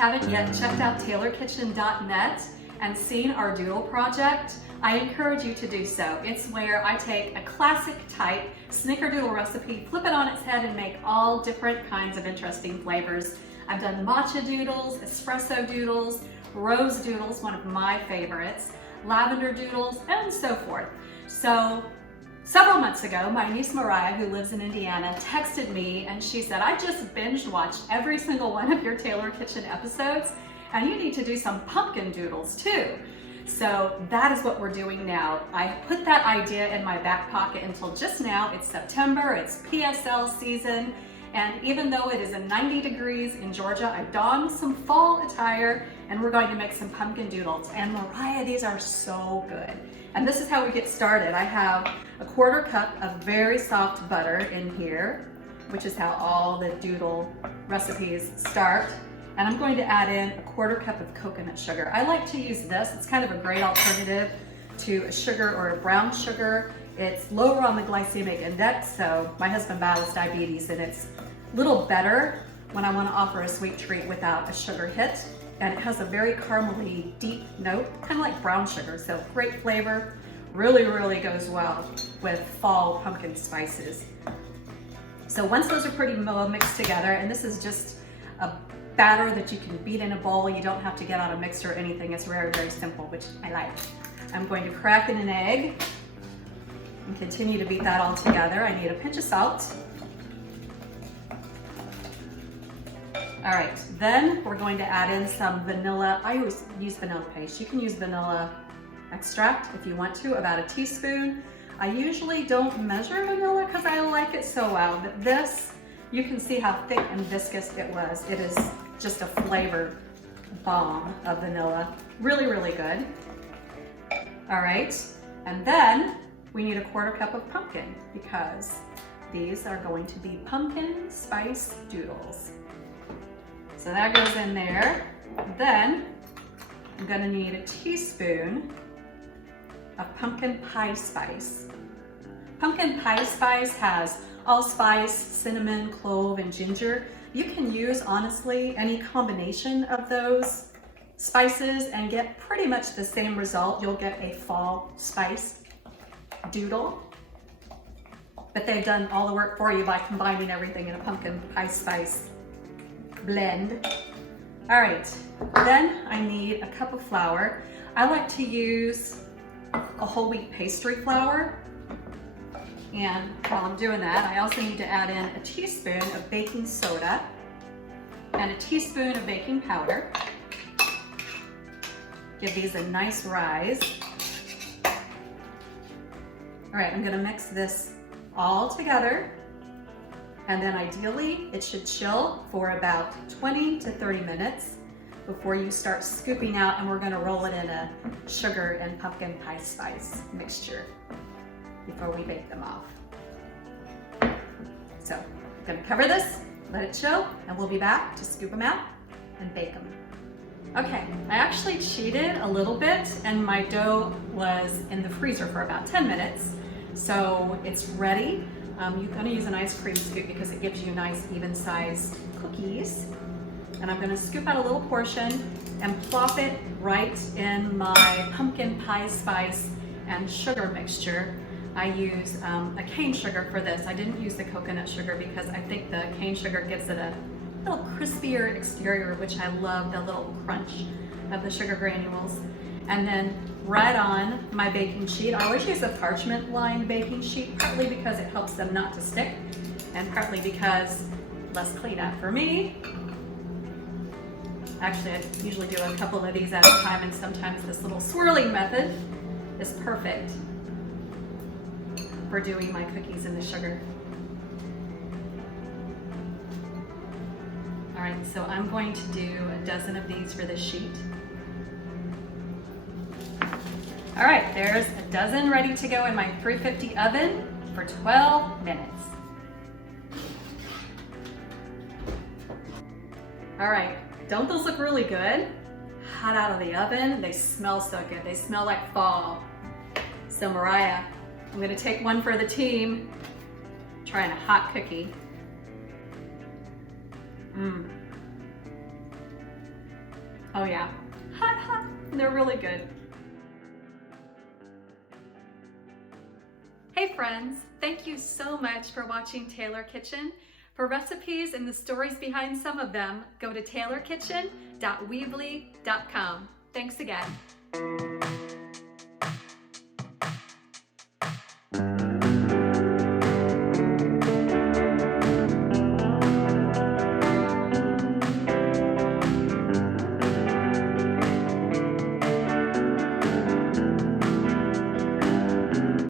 haven't yet checked out taylorkitchen.net and seen our doodle project, I encourage you to do so. It's where I take a classic type snickerdoodle recipe, flip it on its head, and make all different kinds of interesting flavors. I've done matcha doodles, espresso doodles, rose doodles, one of my favorites, lavender doodles, and so forth. So several months ago, my niece Mariah, who lives in Indiana, texted me and she said, I just binge watched every single one of your Taylor Kitchen episodes, and you need to do some pumpkin doodles too. So that is what we're doing now. I put that idea in my back pocket until just now. It's September, it's PSL season, and even though it is 90 degrees in Georgia, I donned some fall attire and we're going to make some pumpkin doodles. And Mariah, these are so good. And this is how we get started. I have a 1/4 cup of very soft butter in here, which is how all the doodle recipes start. And I'm going to add in a 1/4 cup of coconut sugar. I like to use this. It's kind of a great alternative to a sugar or a brown sugar. It's lower on the glycemic index, so my husband battles diabetes, and it's a little better when I want to offer a sweet treat without a sugar hit. And it has a very caramely, deep note, kind of like brown sugar, so great flavor. Really, really goes well with fall pumpkin spices. So once those are pretty well mixed together, and this is just a batter that you can beat in a bowl, you don't have to get out a mixer or anything. It's very, very simple, which I like. I'm going to crack in an egg and continue to beat that all together. I need a pinch of salt. All right, then we're going to add in some vanilla. I always use vanilla paste. You can use vanilla extract if you want to, about a teaspoon. I usually don't measure vanilla because I like it so well, but this, you can see how thick and viscous it was. It is just a flavor bomb of vanilla. Really, really good. All right, and then we need a 1/4 cup of pumpkin because these are going to be pumpkin spice doodles. So that goes in there. Then I'm gonna need a teaspoon of pumpkin pie spice. Pumpkin pie spice has allspice, cinnamon, clove, and ginger. You can use, honestly, any combination of those spices and get pretty much the same result. You'll get a fall spice doodle, but they've done all the work for you by combining everything in a pumpkin pie spice blend. All right, then I need a cup of flour. I like to use a whole wheat pastry flour. And while I'm doing that, I also need to add in a teaspoon of baking soda and a teaspoon of baking powder. Give these a nice rise. All right, I'm gonna mix this all together. And then ideally, it should chill for about 20 to 30 minutes before you start scooping out, and we're gonna roll it in a sugar and pumpkin pie spice mixture before we bake them off. So I'm gonna cover this, let it chill, and we'll be back to scoop them out and bake them. Okay, I actually cheated a little bit, and my dough was in the freezer for about 10 minutes. So it's ready. You're gonna use an ice cream scoop because it gives you nice even sized cookies. And I'm gonna scoop out a little portion and plop it right in my pumpkin pie spice and sugar mixture. I use a cane sugar for this. I didn't use the coconut sugar because I think the cane sugar gives it a little crispier exterior, which I love, the little crunch of the sugar granules. And then right on my baking sheet, I always use a parchment lined baking sheet, partly because it helps them not to stick, and partly because less cleanup for me. Actually, I usually do a couple of these at a time, and sometimes this little swirling method is perfect for doing my cookies in the sugar. All right, so I'm going to do a dozen of these for this sheet. All right, there's a dozen ready to go in my 350 oven for 12 minutes. All right, don't those look really good? Hot out of the oven, they smell so good. They smell like fall. So Mariah, I'm gonna take one for the team, trying a hot cookie. Oh yeah, they're really good. Hey friends, thank you so much for watching Taylor Kitchen. For recipes and the stories behind some of them, go to taylorkitchen.weebly.com. Thanks again.